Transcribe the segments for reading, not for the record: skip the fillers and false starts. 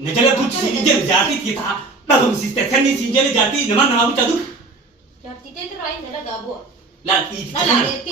نجلا بوت سينجل جاتي كيتا نظم سيستثني سينجل جاتي نما بتشادو جاتي تدري لا جابوا لا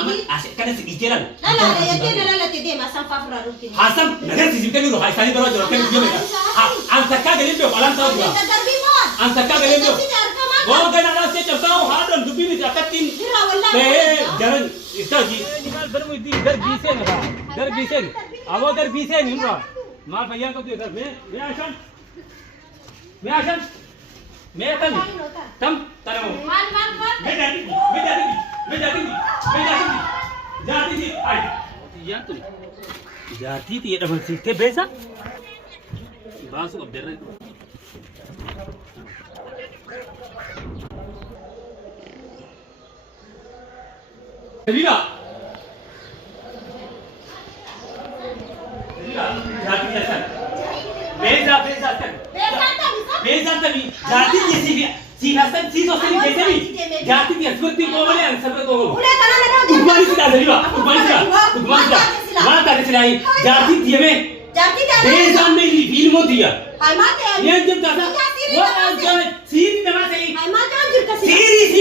أما عشان كان سيجيران لا تدي ما سام فافرا روتين حسن نجلا سيجيبتني روح هاي برا جرا كان يوم أنت كاغلين بيو كلام تاو جوا أنت كاغلين بيو वो गना ना से चलता हूँ हाथ और दुबी में जाकर तीन ले जरन इसका जी निकाल बर मुझे इधर बीसे ना इधर बीसे अब उधर बीसे नहीं रहा मार भैया को तो इधर मैं आशन मैं तन तम तनो मैं जाती थी आई यार तू जाती थी ये डबल सीखे बेसा बासु अब डर Selina, जाती है सर, बेजा सर, बेजा तभी जाती है सीधा सर चीज़ों से नहीं कैसे भी जाती है स्वर्ती को बोले अंसर को तुम्हारी सिला सेलिना तुम्हारी वहाँ तारे सिलाई जाती थी हमें बेजा में ही फिल्म होती है ये जब दादा वो आज सीधी नमा से सीधी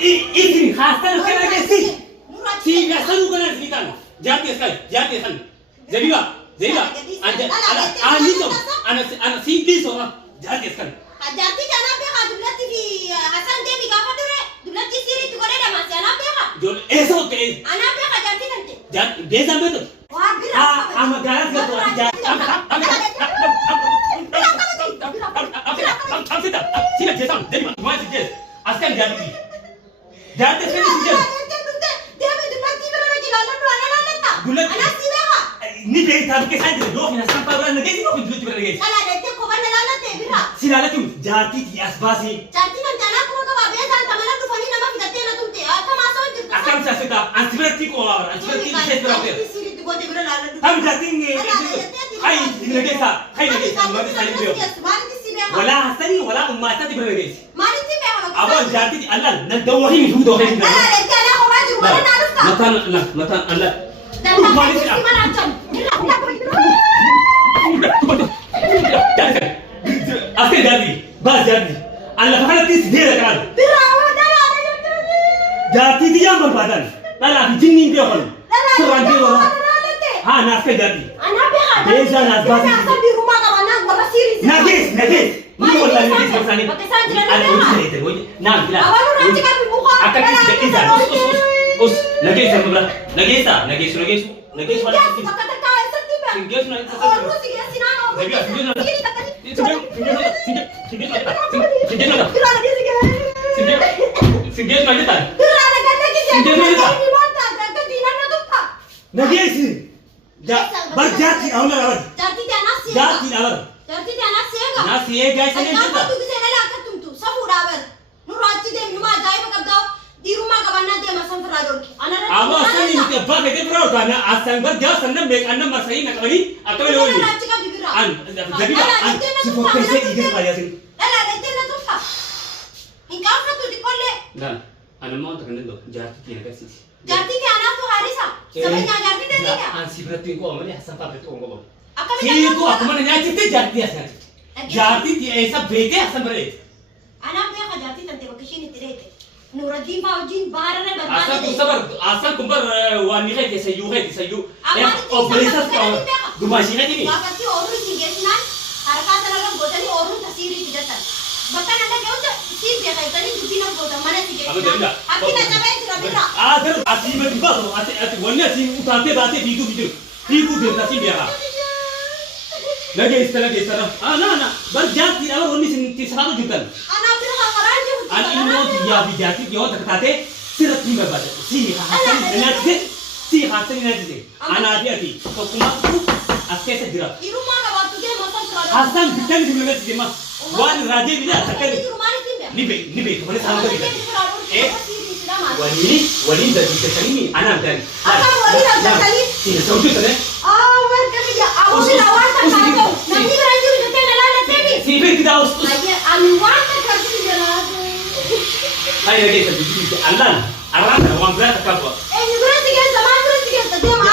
इतनी खासतर करने के सीधा सरू करने से निकाल जाती है सन ज़रीबा आनी तो अन सीधी सो जाती है सन जाती जाना पे खा दुलती थी हसन देवी का फटरे दुलती सीरी तू करे ना मासे ना पे खा जो ऐसा होते हैं अना पे खा जाती करते जाती बेजा में तो वाह फिर हम गारस का तो जाती अब सीधा जैसा देवी तुम्हारे सीधे अस्कन जाती से सीधे दुलती अना सीधा नहीं बेटा के साथ दो फिर संपर्क करने के लिए दुलती कर रही है अला देते को बन लाला ते बिरा सिलाला तुम जाती थी असबासी जाती ना जाना को का बाबे जान तमला तू फनी नमा फिरते ना तुम ते आता मासो जिरता अकम से सीधा अंतर्गत को अंतर्गत से प्रॉब्लम सीरी तू गोदे बिरा लाला हम जाती हैं हाय लगे सा मत साली पे वला हसनी वला उम्मा ता दिबरे गई मारी थी पे अब जाती थी अल्लाह न दो वही में दो है अला लेते ना हो बाजू बोले ना रुस्ता मत अल्लाह मारी थी मारा चल أكيد جادي بس جادي أنا فكرت تيس دير كمان جاتي دي يوم البدن لا لا بيجيني بيوم سوان بيوم ها ناس كجادي بيجا ناس باسي نجس مو ولا نجس بساني أنا وجهي ده وجه نعم لا أكيد تيس ده أوس نجس سامبلا نجس ولا نجس Singgih lagi tak? Nagisi. Berjati awal awal. Jati awal. Nasi guys ini kita. Awal sini kita bagai kita berapa karena asal berjauh sana make anda masai nak lagi atau lagi. Jadi support कैसे इधर आया sini? Nah, anak mau terkenal dong. Jati tiada kasih. जाती थी आना तो हारिसा समझ ना जाती थी क्या आंसी berarti को हमने ऐसा पापे को ngomong अकल sih को aku mana nyaci teh jati asal jati ti ऐसा bete asal bere आना पे का जाती तंते वकिशी नहीं तेरे थे नूरदीन बावजीन बाहर ने बदला asal tu sabar asal kumbar wani है जैसे यू ऑपरेशन का गुमाशी है नहीं बाकी और ही गेसना हरकत लगा बोतली और तस्वीर की जता बता ना क्या होता सीट देखा इतनी दुखी ना बोलता मने की गेसना आखिर ना जावे बिरा आदर आती में दुबा तो आते वन्य सी उठाते बातें बीगू देता सी बिरा लगे इस तरह ना बस जाती और उन्नीस तीसरा तो जुटल आना फिर हमारा जो इनो दिया भी जाती क्यों तकताते सिर्फ नहीं बर्बाद सी हाथ से आना आती तो कुमार अस्के से गिरा इरुमा का बात तुझे मतलब करा हासन बिटन की मिलत जिमा वन राजे बिना तकन रुमाली थी निबे बोले सामने ए वली dari sekali ni anak dari wali dari ini sauti tu वर कभी आओ से लावार तक आओ नंदी बराजी में जते लला लेते भी सीबे की दाउस आइए अनुवाद तक करती जला hai lagi tu Allah arang orang berat tak apa berat ke zaman berat ke dia मा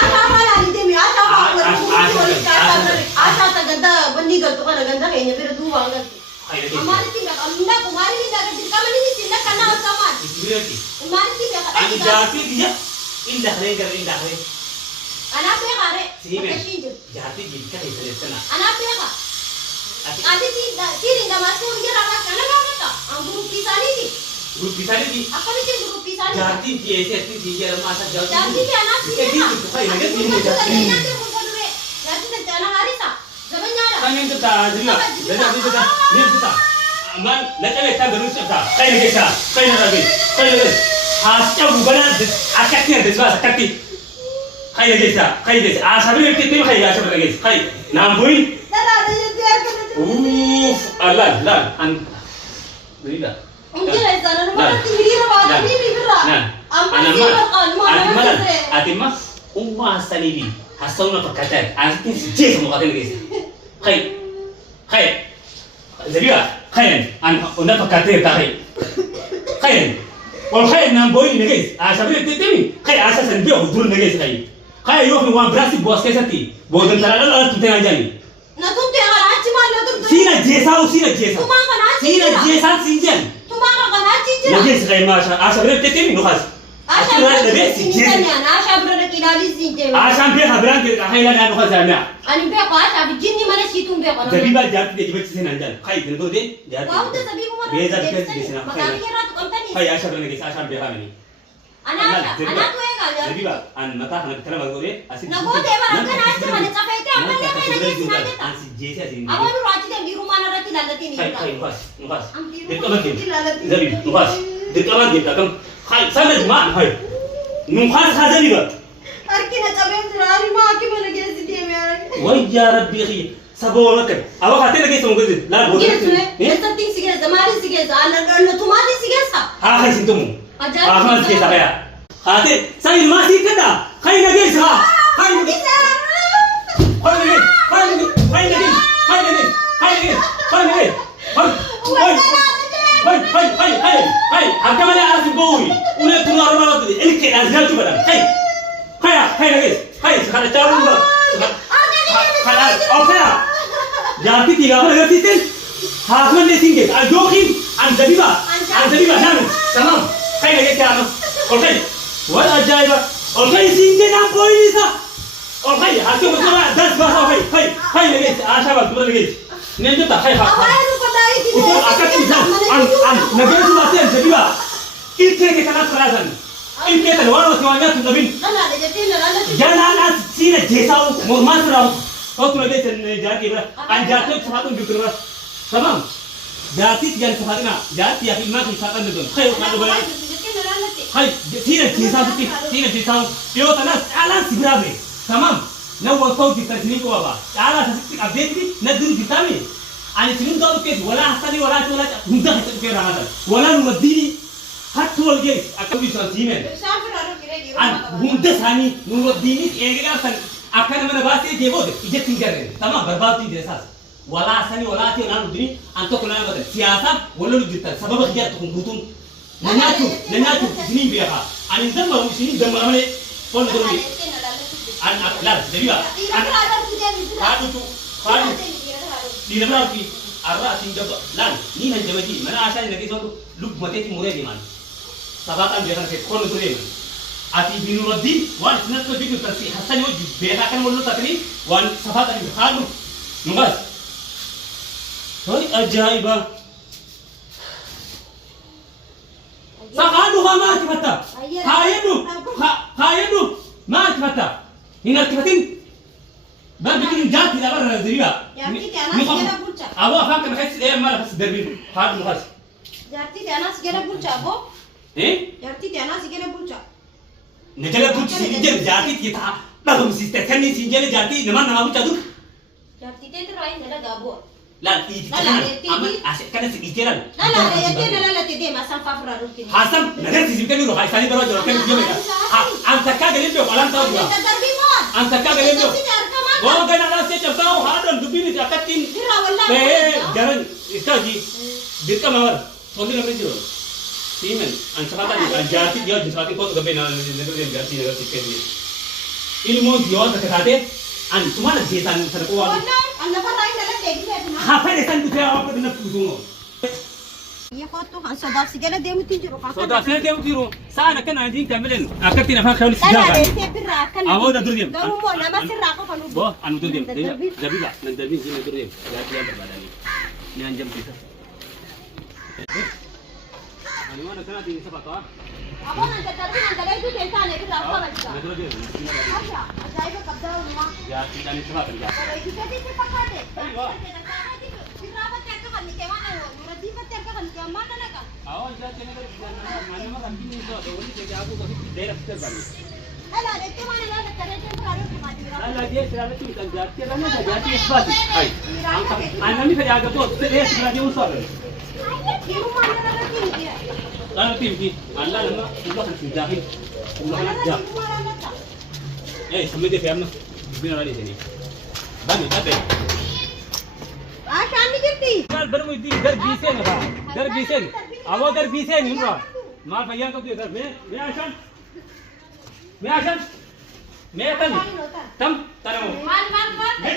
आशा तक गद्दा बन्नी Akkamni galtu kana ganda keenya bira duubaan galtu. Hai lagi. Amaanitti beeka amna kumaari ni daga dirqama ni sinna kana asamaan. Isbirati. Amaanitti beeka Ani jati dia. Indah re gar indah re. Anak beeka re. Sini. Bakashin jiru. Jati jilka itu sana. Anak beeka. Ati Ati tidak masuk dia rapat kana kata. Guru pisani ni. guru pisah lagi. Akkamitti guru pisani. Jati dia ese ti dia masa jauh. Jati dia anak Ini itu hai lagi ini jati. Jati dan anak harisa. Zaman nyara. Kan yang kita juga. Dah kita. Ni kita. Aman, nak cakap tak gerus tak. Kai lagi sah. Kai lagi. Kai lagi. Hasya bukan akaknya deswa sakti. Kai lagi sah. Kai lagi. Asal itu kita kai asal lagi. Kai. Nambuin. Allah, Allah. Berilah. Mungkin lah sana nama tinggi rapat ni bira. Atimah umma sanibi hasawna fakatan anti sije semua kata guys hai zabiya khayan an unda fakate ta khayan wal khayan nam boy ni guys sabri tetemi khay asasan biya hudur ni guys khay yo fi wan brasi bos kesati bodan tarala tu tena jani na tu tena achi mal na tu sina jesa tuma kana sina jesa sinjan tuma kana achi na guys khay ma sabri tetemi no khas Asha berada kilali sinte. Asha be habran ke kahila na no khazana. Ani be ko asha bi jinni mane situm be ko. Jabi ba jati de jibat se nanjan. Khai din do de jati. Wow to sabi mo mane. Be jati ke de sena. Makami kira to company. Khai asha bane ke asha be hamani. Ana to ega ya. Jabi ba an mata hana kala ba gore asin. Na go de ba kan asha mane chapete amma ne mane ke sinade ta. Asin jese asin. Awan rati de biru mana rati lalati ni. Khai nukas. De ko lalati. Jabi nukas. De kaman de takam. Khai sana man hai. Nukas hazani ba. Arkina chabe rari ma ki mane ke sinte me. Wai ya rabbi khi sabo makan. Awa khate lagi song ke la bodo. Ye something sige zamari sige ana na tumani sige sa. Ha khai sintumu. Aja. Ahmad ke saya. Khate sai masih kada. Khai lagi sa. Khai lagi. Hai, harga mana alas bowi. Udah turun orang tu. Ini ke azal tu badan. Hai lagi. Hai, sekarang calon ba. Kalau apa? Jati tiga orang lagi tu. Hasman ni tinggal. Al-Jokim, Al-Zabiba, Nan. Tamam. Hai lagi calon. Okay. Wal ajaib. Okay, tinggal nak boleh sah. Okay, hasil betul lah. 10 bahasa. Hai lagi. Asal apa? Turun lagi. Ni tu tak. Hai. Usul akak kita negara semasa yang kedua ilke kita nak kerasan ilke kita orang semuanya tu tapi jangan as sini jesau mormas rau kau tu lagi jadi berapa anjat tu satu juta berapa tamam jadi jangan sehatnya jadi yang lima kisahkan itu hai kalau boleh hai sini jesau dia tanah alas berapa tamam nak waktu kita sini tu apa alas update ni nak dulu kita ni ani sinin do ke wala hasani wala hunda ke ramada wala numadini hattu walge akan bisa simen an hunda sani numadini ege kan akan mana bahasa je bod ije tinggal tamam berbat di desa wala hasani wala ti nan dini anto kuna bada siasa wala lu jitta sabab khiyat kum butum nanatu sini biha ani damma sini damma mane kon do ni an la debiwa an adu tu di nama lagi arah tinggal lan ni hanya bagi mana asal lagi tu luk mati ti murai di mana sahabat biarkan ke kon tu ni ati binuruddin wan senat tu juga tersi hasan yo biarkan mulu tak ni wan sahabat ni halu nugas hai ajaib sakadu ma kata hayadu ma kata ingat kipatin Bang bikin jati apa rasa dia? Jati dia anak segera bulca. Abu apa kan kasih malah kasih derbi hard mukas. Jati dia anak segera bulca, Abu. Jati dia anak segera bulca. Negara bulca sini jati kita. Dah kamu sistem ni sini jati nama bulca tu. Jati dia tu lain dia gabu. Lah itu kan. Amat asyik kan sekijaran. Lah dia tidak masam fafra rutin. Hasam negara sisi kan itu haisani baru jual kan dia mereka. Antakah gelap alam tahu juga. Antakah gelap. Wah, kan ada saya tahu hadon dubi ni jakatin. Jangan iskaji. Dirka mawar. Soalnya apa itu? Simen. Ansakata ni jati dia jati kau tu kena negara jati negara sikit ni. Ilmu dia tak kata an cuma nak jesan serkuan. Anda pernah ini dalam degi bungo. Iya ko to han sodaaf si gala deemu tinjiru ka. So da sai dai mutiru sana kana jin kamilen akati na fa kawli Dala sigaga. de te pirra kan. Awo da duriyam. Gamu mo nama sirra ko kanu. Bo anu duriyam. Dabiga nan dabin shi ne duriyam. Ya tiyan barbadani. Ni an jam bisa. Ani wana kana din sa patwa. Ako nan tatabi nan dalay du te sane pirra ko ba Na duriyam. Acha, ajaiba kabda unwa. Ya tiyan sa patwa. Dalay du te te pakade. Aywa. Pirra ba te ka kan ke mana wo. Muradi ba te ka kan ke mana na ka. Awo ja tene mane ma kan ni so do ni ke abu ka dai rafta bani. Ala de te mana la tare te pirra ko ma dira. Allah dia selalu tu dan jati dan mana jati isbat. Hai. Anak ni kerja apa tu? Dia sebenarnya usah. Kiru mana na ka tin dia. Kalau tim ki, Allah nama Allah kan sudah ni. Allah kan dah. Sampai dia faham na. Bina lagi sini. Bani, bani. Ashan ni gitti. Kal baru itu घर 20 है ना. घर 20 है. अब वो घर 20 है नहीं ना. माल भैया कब दिया घर में? मैं आशन. मैं तम तम तनो. मान मान मान. मैं